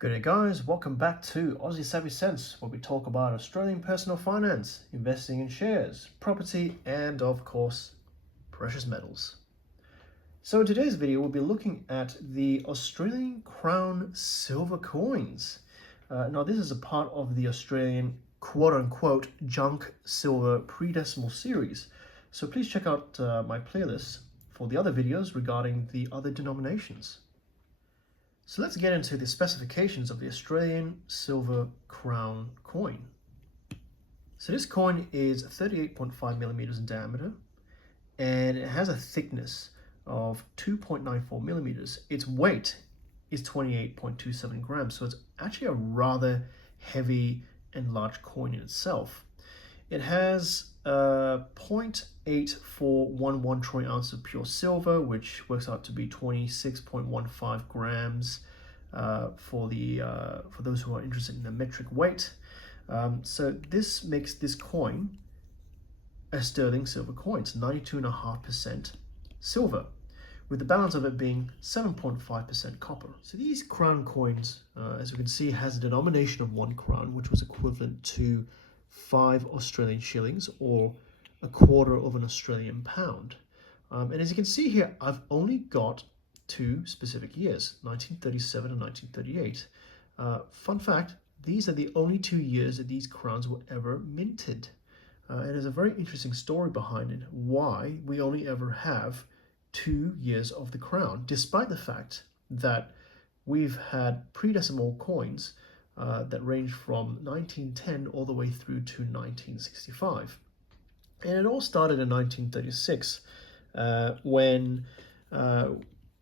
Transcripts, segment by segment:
Good day guys, welcome back to Aussie Savvy Sense, where we talk about Australian personal finance, investing in shares, property, and of course, precious metals. So in today's video, we'll be looking at the Australian Crown silver coins. Now this is a part of the Australian quote-unquote junk silver Predecimal series. So please check out my playlist for the other videos regarding the other denominations. So let's get into the specifications of the Australian silver crown coin. So this coin is 38.5 millimeters in diameter, and it has a thickness of 2.94 millimeters. Its weight is 28.27 grams, so it's actually a rather heavy and large coin in itself. It has 0.8411 troy ounces of pure silver, which works out to be 26.15 grams for those who are interested in the metric weight. So this makes this coin a sterling silver coin. It's 92.5% silver, with the balance of it being 7.5% copper. So these crown coins, as you can see, has a denomination of 1 crown, which was equivalent to 5 Australian shillings, or a quarter of an Australian pound. And as you can see here, I've only got 2 specific years, 1937 and 1938. Fun fact, these are the only 2 years that these crowns were ever minted. And there's a very interesting story behind it, why we only ever have 2 years of the crown, despite the fact that we've had predecimal coins that range from 1910 all the way through to 1965. And it all started in 1936 when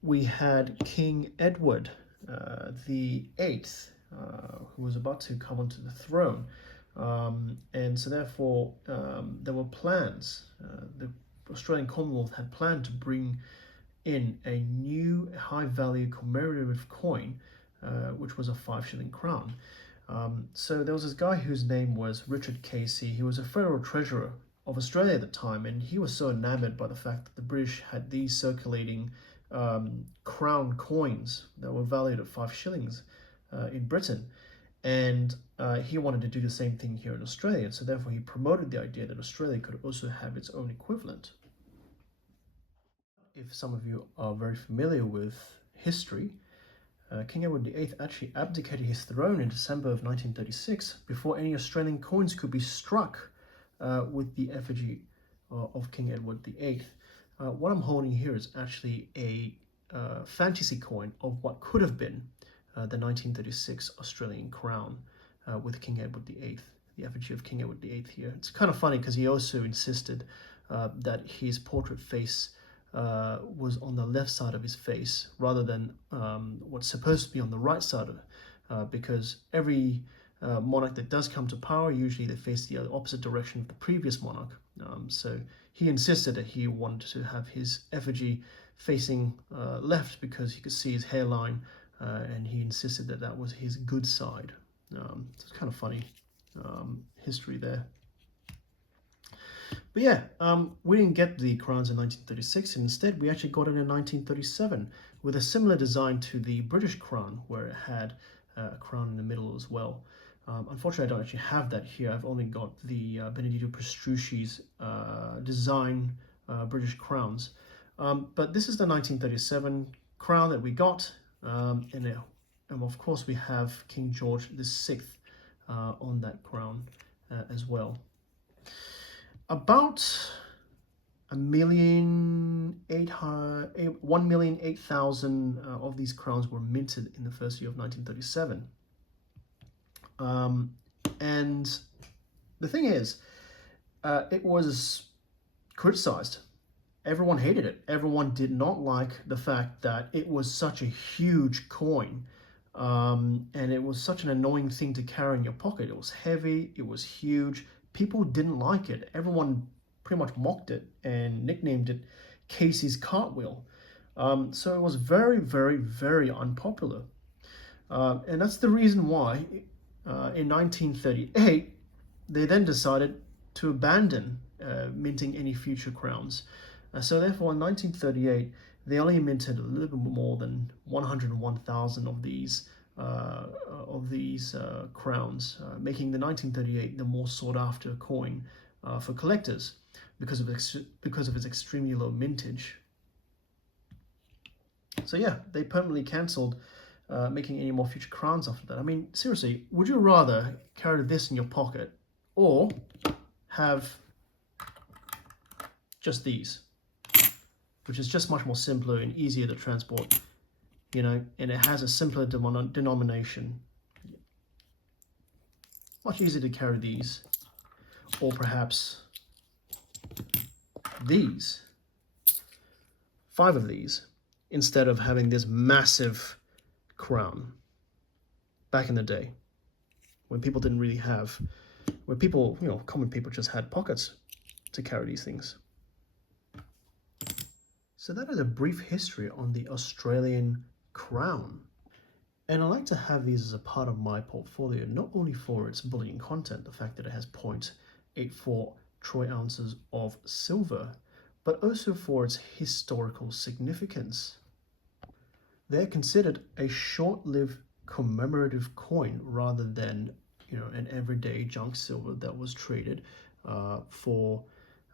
we had King Edward the 8th, who was about to come onto the throne. And so therefore there were plans, the Australian Commonwealth had planned to bring in a new high-value commemorative coin, which was a 5-shilling crown. So there was this guy whose name was Richard Casey. He was a federal treasurer of Australia at the time, and he was so enamored by the fact that the British had these circulating crown coins that were valued at 5 shillings in Britain, and he wanted to do the same thing here in Australia, and so therefore he promoted the idea that Australia could also have its own equivalent. If some of you are very familiar with history, King Edward VIII actually abdicated his throne in December of 1936 before any Australian coins could be struck with the effigy of King Edward VIII. What I'm holding here is actually a fantasy coin of what could have been the 1936 Australian crown with King Edward VIII, the effigy of King Edward VIII here. It's kind of funny because he also insisted that his portrait face was on the left side of his face rather than what's supposed to be on the right side of it, because every monarch that does come to power, usually they face the opposite direction of the previous monarch. So he insisted that he wanted to have his effigy facing left because he could see his hairline, and he insisted that that was his good side. So it's kind of funny history there. But yeah, we didn't get the crowns in 1936, and instead we actually got it in 1937 with a similar design to the British crown, where it had a crown in the middle as well. Unfortunately, I don't actually have that here. I've only got the Benedetto Pestrucci's design British crowns. But this is the 1937 crown that we got, and of course we have King George VI on that crown as well. About 1,008,000 of these crowns were minted in the first year of 1937. And the thing is, it was criticized. Everyone hated it. Everyone did not like the fact that it was such a huge coin, and it was such an annoying thing to carry in your pocket. It was heavy, it was huge. People didn't like it. Everyone pretty much mocked it and nicknamed it Casey's cartwheel. So it was very, very, very unpopular. And that's the reason why in 1938, they then decided to abandon minting any future crowns. So therefore, in 1938, they only minted a little bit more than 101,000 of these of these crowns, making the 1938 the more sought after coin for collectors because of its extremely low mintage. So yeah, they permanently cancelled making any more future crowns after that. I mean, seriously, would you rather carry this in your pocket or have just these, which is just much more simpler and easier to transport, you know, and it has a simpler denomination. Much easier to carry these, or perhaps these, 5 of these, instead of having this massive crown back in the day when people didn't really have, where people, you know, common people just had pockets to carry these things. So that is a brief history on the Australian crown. And I like to have these as a part of my portfolio, not only for its bullion content, the fact that it has 0.84 troy ounces of silver, but also for its historical significance. They're considered a short-lived commemorative coin rather than, you know, an everyday junk silver that was traded for,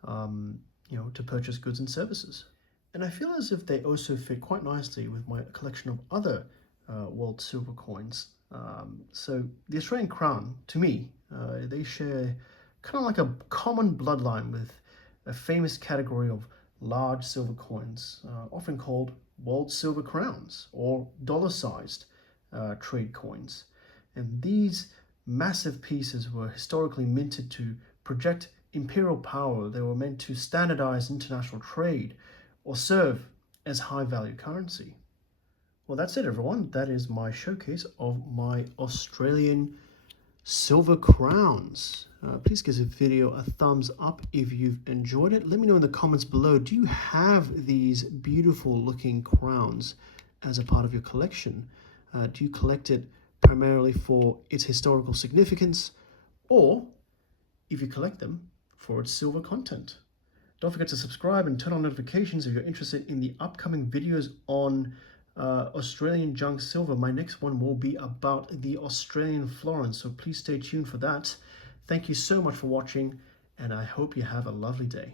you know, to purchase goods and services. And I feel as if they also fit quite nicely with my collection of other world silver coins. So the Australian crown, to me, they share kind of like a common bloodline with a famous category of large silver coins, often called world silver crowns or dollar-sized trade coins. And these massive pieces were historically minted to project imperial power. They were meant to standardize international trade or serve as high-value currency. Well, that's it, everyone. That is my showcase of my Australian silver crowns. Please give this video a thumbs up if you've enjoyed it. Let me know in the comments below, do you have these beautiful looking crowns as a part of your collection? Do you collect it primarily for its historical significance, or if you collect them for its silver content? Don't forget to subscribe and turn on notifications if you're interested in the upcoming videos on Australian junk silver. My next one will be about the Australian florin, so please stay tuned for that. Thank you so much for watching, and I hope you have a lovely day.